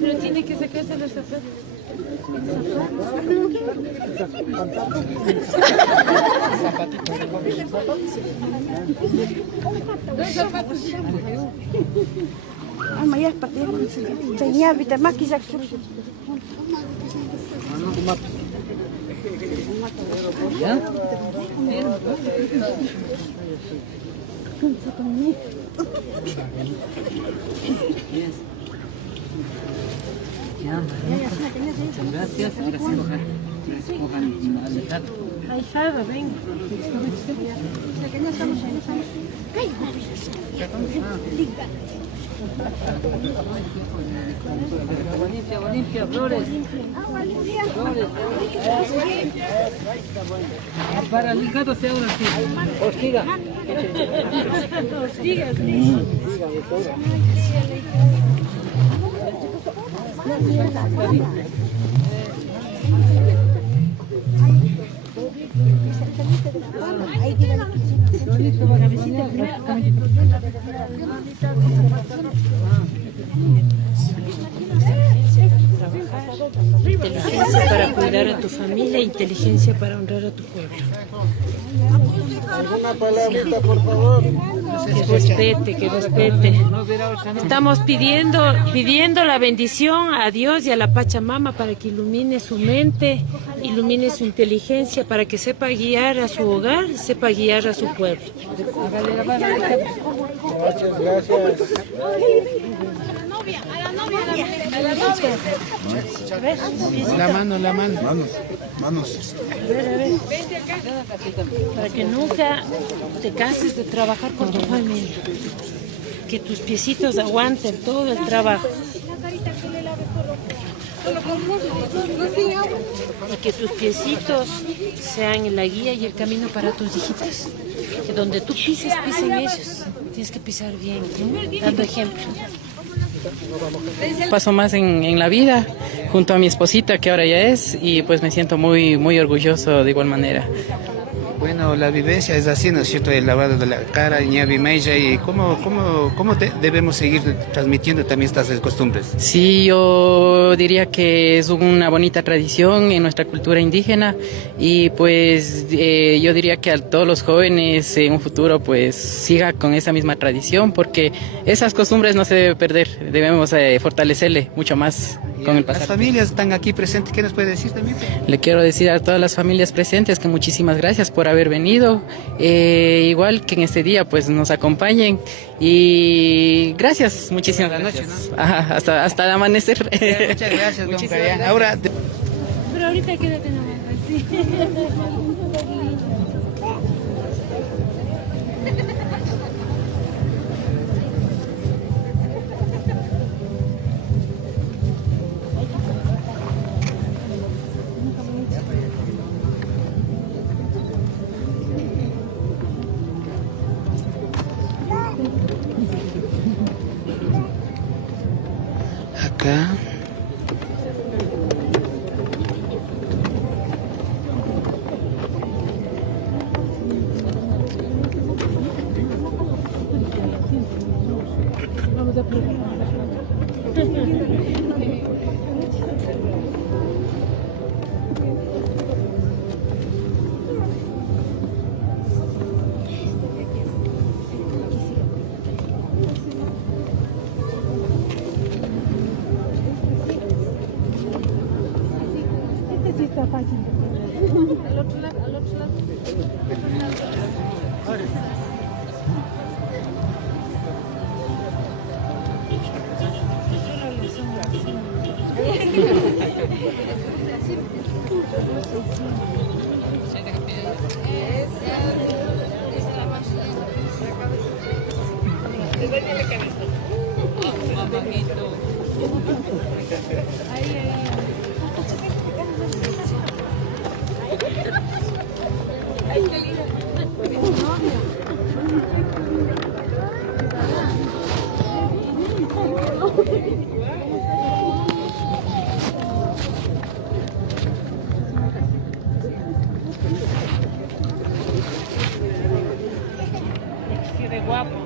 Pero tiene que sacarse los zapatos. Dos zapatos. Ama yak pakai tanya bita maki sak sur. Ya. Gracias. Ahí sabe, ven. Limpia, flores. Para el gato se ahora sí. Hostiga. Inteligencia para cuidar a tu familia, inteligencia para honrar a tu pueblo. ¿Alguna palabrita, por favor? Que respete. Estamos pidiendo la bendición a Dios y a la Pachamama para que ilumine su mente, ilumine su inteligencia, para que sepa guiar a su hogar, sepa guiar a su pueblo. Gracias. La mano. Manos. Para que nunca te canses de trabajar con tu familia. Que tus piecitos aguanten todo el trabajo. Y que tus piecitos sean la guía y el camino para tus hijitos. Que donde tú pises, pisen ellos. Tienes que pisar bien, ¿no? Dando ejemplo. Paso más en la vida junto a mi esposita que ahora ya es, y pues me siento muy orgulloso de igual manera. Bueno, la vivencia es así, ¿no es cierto? El lavado de la cara, ñavi meja, y cómo debemos seguir transmitiendo también estas costumbres. Sí, yo diría que es una bonita tradición en nuestra cultura indígena, y pues yo diría que a todos los jóvenes en un futuro pues siga con esa misma tradición, porque esas costumbres no se deben perder, debemos fortalecerle mucho más con el pasar. Las familias están aquí presentes, ¿qué nos puede decir también? Le quiero decir a todas las familias presentes que muchísimas gracias por haber venido, igual que en este día pues nos acompañen, y gracias, muchísimas gracias. Noche, ¿no? Ajá, hasta el amanecer. Muchas gracias, don Carián. Ahora... Pero ahorita quédate nomás. Sí. Acá. Vamos a probar. Este sí está fácil. Al otro lado. Ay, qué lindo. guapo.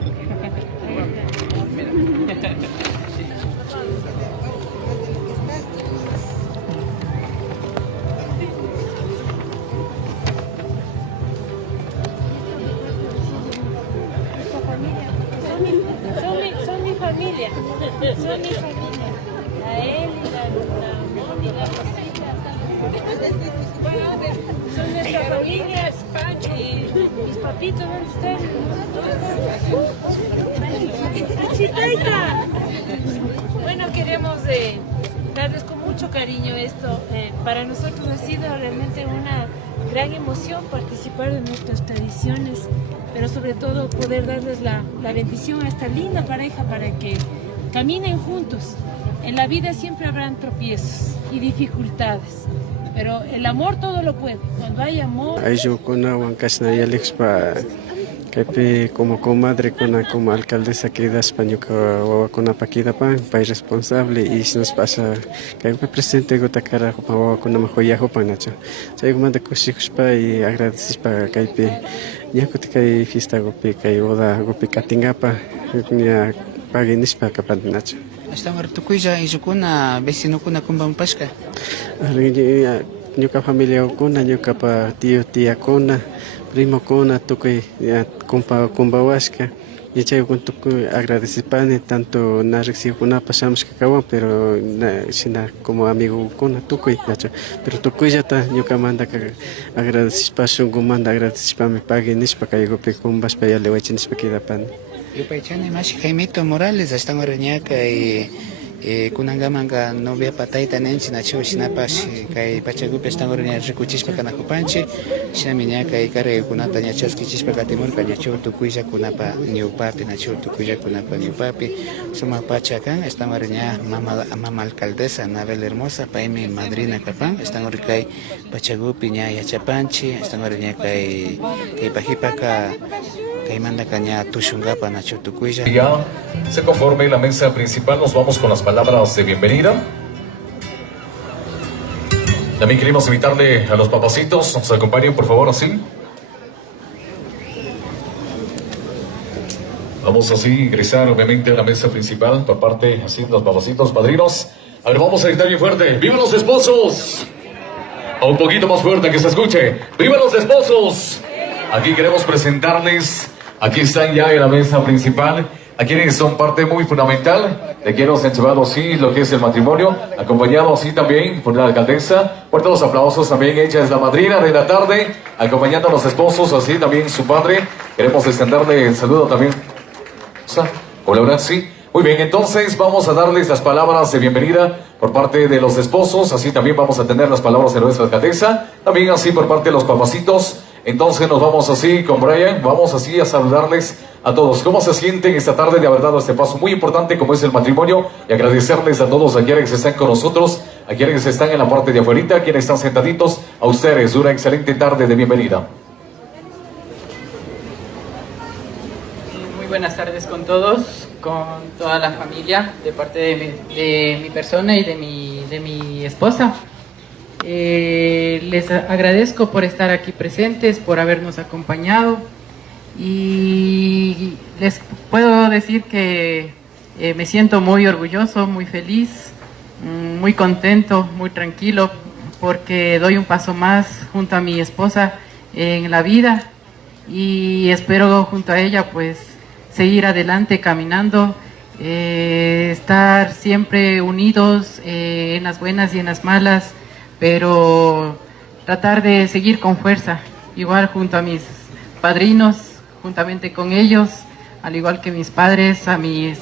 Son mi familia. Son mi familia. La Eli, la Moni, la Rosita. Bueno, son nuestras familias, Panchi. Mis papitos, ¿dónde están? ¡Chitaita! Bueno, queremos darles con mucho cariño esto. Para nosotros ha sido realmente una gran emoción participar de nuestras tradiciones, pero sobre todo poder darles la bendición a esta linda pareja para que caminen juntos. En la vida siempre habrán tropiezos y dificultades, pero el amor todo lo puede. Cuando hay amor... como comadre, como alcaldesa queda España, con paquida pan, país responsable, y si nos pasa que hay presidente gota cara con una joya jopan nacho. Soy como de cosijos pa y agradeces para que ya que te fiesta gope que oda gope katingapa ya paguinis para capaz nacho. Estamos tukuya y kuna vecino kuna kumban pasca. Ñuka familia kuna, ñuka pa tío tía kuna, primo kuna, tukuy compa huasca. Y chay con tukuy agradecipane tanto na recibo kuna pasamos que kawan, pero sina como amigo kuna tukuy nacho. Pero tukuy ya ta ñuka manda que agradecispa sungu manda agradecispa me pague nispa kaygo pe kumbas pa ya lewachi nispa kida pan. Yo paichane más Jaimito Morales están reñaca y kunangamanga novia pataita nenchi nacho sinapas kai pachagupe están reñaca recuchispa kanakupanchi sinamiñaca y kare kunata ñachas kichispa katimur kañacho tukuya kunapa niupapi nacho tukuya kunapa niupapi suma pachakan están reñaca mama alcaldesa Nabel Hermosa paimi madrina kapan están ricay pachagupi ña yachapanchi están reñaca y pajipaka. Ya se conforme la mesa principal, nos vamos con las palabras de bienvenida. También queremos invitarle a los papacitos, nos acompañen por favor así. Vamos así a ingresar obviamente a la mesa principal por parte así de los papacitos padrinos. A ver, vamos a gritar bien fuerte. ¡Viva los esposos! O un poquito más fuerte que se escuche. ¡Viva los esposos! Aquí queremos presentarles. Aquí están ya en la mesa principal, a quienes son parte muy fundamental de quienes han llevado así lo que es el matrimonio, acompañado así también por la alcaldesa. Fuertes los aplausos también, ella es la madrina de la tarde, acompañando a los esposos, así también su padre. Queremos extenderle el saludo también. Hola, sí. Muy bien, entonces vamos a darles las palabras de bienvenida por parte de los esposos, así también vamos a tener las palabras de nuestra alcaldesa, también así por parte de los papacitos. Entonces nos vamos así con Brian, vamos así a saludarles a todos. ¿Cómo se sienten esta tarde de haber dado este paso muy importante como es el matrimonio? Y agradecerles a todos a quienes están con nosotros, a quienes están en la parte de afuerita, a quienes están sentaditos, a ustedes una excelente tarde de bienvenida. Muy buenas tardes con todos, con toda la familia, de parte de mi persona y de mi esposa. Les agradezco por estar aquí presentes, por habernos acompañado y les puedo decir que me siento muy orgulloso, muy feliz, muy contento, muy tranquilo porque doy un paso más junto a mi esposa en la vida y espero junto a ella pues seguir adelante caminando, estar siempre unidos en las buenas y en las malas, pero tratar de seguir con fuerza, igual junto a mis padrinos, juntamente con ellos, al igual que mis padres, a mis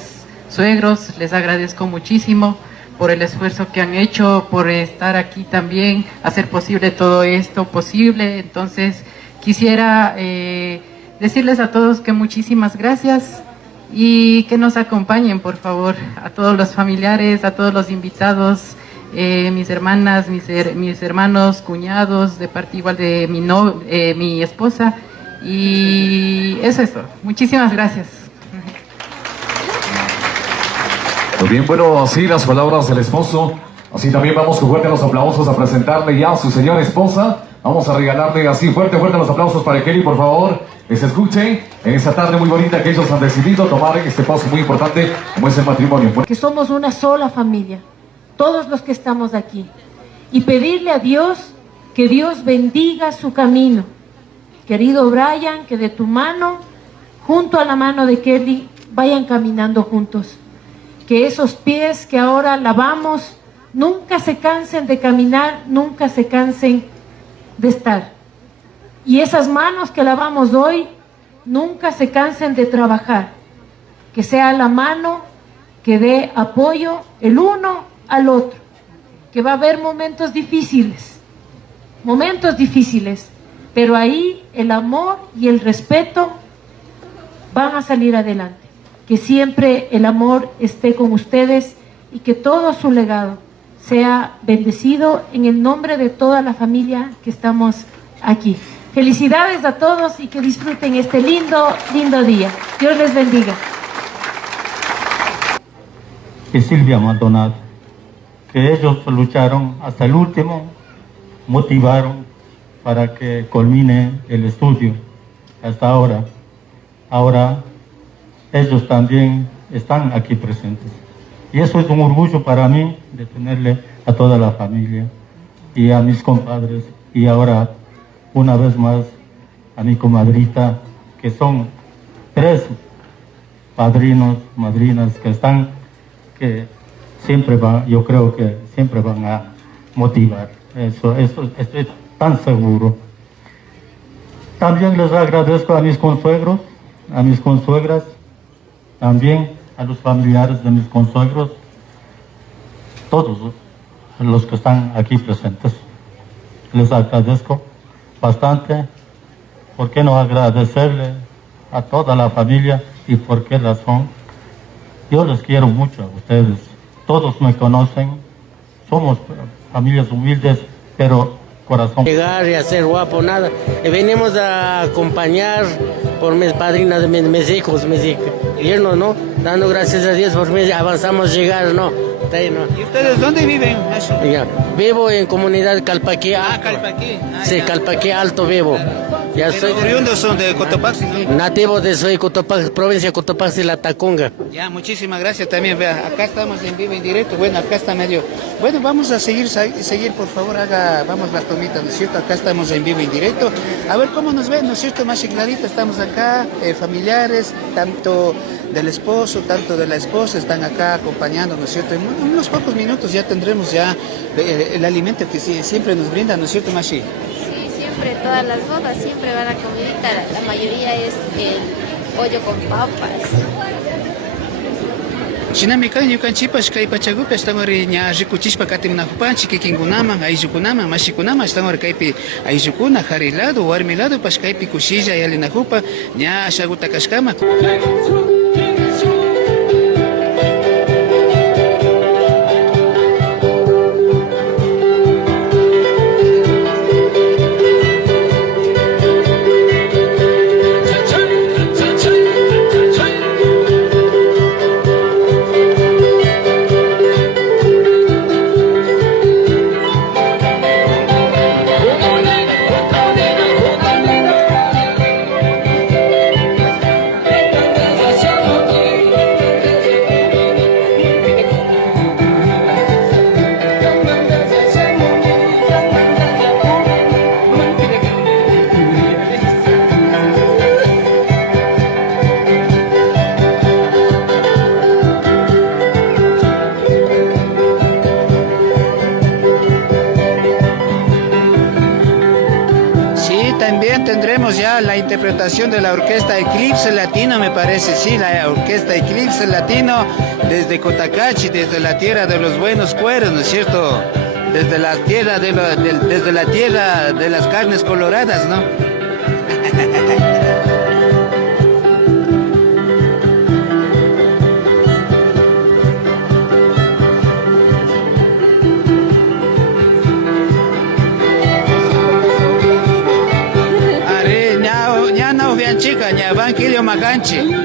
suegros, les agradezco muchísimo por el esfuerzo que han hecho, por estar aquí también, hacer posible todo esto posible. Entonces quisiera decirles a todos que muchísimas gracias y que nos acompañen por favor, a todos los familiares, a todos los invitados, mis hermanas, mis hermanos, cuñados, de parte igual de mi esposa, y eso es todo. Muchísimas gracias. Muy bien, bueno, así las palabras del esposo, así también vamos con fuerte los aplausos a presentarle ya a su señora esposa, Vamos a regalarle así fuerte los aplausos para Kelly, por favor. Que se escuchen en esta tarde muy bonita que ellos han decidido tomar este paso muy importante como es el matrimonio. Que somos una sola familia, todos los que estamos aquí. Y pedirle a Dios que Dios bendiga su camino. Querido Brian, que de tu mano, junto a la mano de Kelly, vayan caminando juntos. Que esos pies que ahora lavamos nunca se cansen de caminar, nunca se cansen de estar. Y esas manos que lavamos hoy nunca se cansen de trabajar. Que sea la mano que dé apoyo el uno al otro. Que va a haber momentos difíciles, pero ahí el amor y el respeto van a salir adelante. Que siempre el amor esté con ustedes y que todo su legado sea bendecido en el nombre de toda la familia que estamos aquí. Felicidades a todos y que disfruten este lindo día. Dios les bendiga. Y Silvia Maldonado, que ellos lucharon hasta el último, motivaron para que culmine el estudio hasta ahora. Ahora ellos también están aquí presentes. Y eso es un orgullo para mí de tenerle a toda la familia y a mis compadres y ahora una vez más a mi comadrita, que son 3 padrinos, madrinas que están, que siempre van, yo creo que siempre van a motivar. Eso estoy tan seguro. También les agradezco a mis consuegros, a mis consuegras, también a los familiares de mis consuegros, todos los que están aquí presentes. Les agradezco bastante. ¿Por qué no agradecerle a toda la familia y por qué razón? Yo les quiero mucho a ustedes. Todos me conocen. Somos familias humildes, pero corazón. Llegar y hacer guapo, nada. Venimos a acompañar por mis padrinas de mis hijos, mis yernos, ¿no? Dando gracias a Dios por mí, avanzamos a llegar, ¿no? Ahí, ¿no? ¿Y ustedes dónde viven? Ya. Vivo en comunidad Calpaquí Alto. Calpaquí. Sí, Ya. Calpaquí Alto vivo. Ya soy ¿Oriundos son de Cotopaxi? nativo de soy Cotopaxi, provincia de Cotopaxi, La Tacunga. Ya, muchísimas gracias también. Vea, acá estamos en vivo, en directo. Bueno, acá está medio. Bueno, vamos a seguir, por favor, vamos las tomitas, ¿no es cierto? Acá estamos en vivo, en directo. A ver cómo nos ven, ¿no es cierto? Más clarita, estamos acá, familiares, tanto del esposo, tanto de la esposa, están acá acompañando, ¿no es cierto? En unos pocos minutos ya tendremos ya el alimento que siempre nos brindan, ¿no es cierto, Mashi? Sí, siempre, todas las bodas siempre van a comidita, la mayoría es el pollo con papas. Shinamika ñukanchipas kay pachakupi astamari ña rikuchishpa katimunajupanchik kikinkunaman, ayllukunaman, mashikunaman astamari kaypi ayllukuna harilado, warmilado pas kaypi kushilla yalinajupa ña ashaguta kashkama. También tendremos ya la interpretación de la Orquesta Eclipse Latino, me parece, sí, la Orquesta Eclipse Latino desde Cotacachi, desde la tierra de los buenos cueros, ¿no es cierto? Desde la tierra desde la tierra de las carnes coloradas, ¿no? Chica, ña Banquillo Maganchi.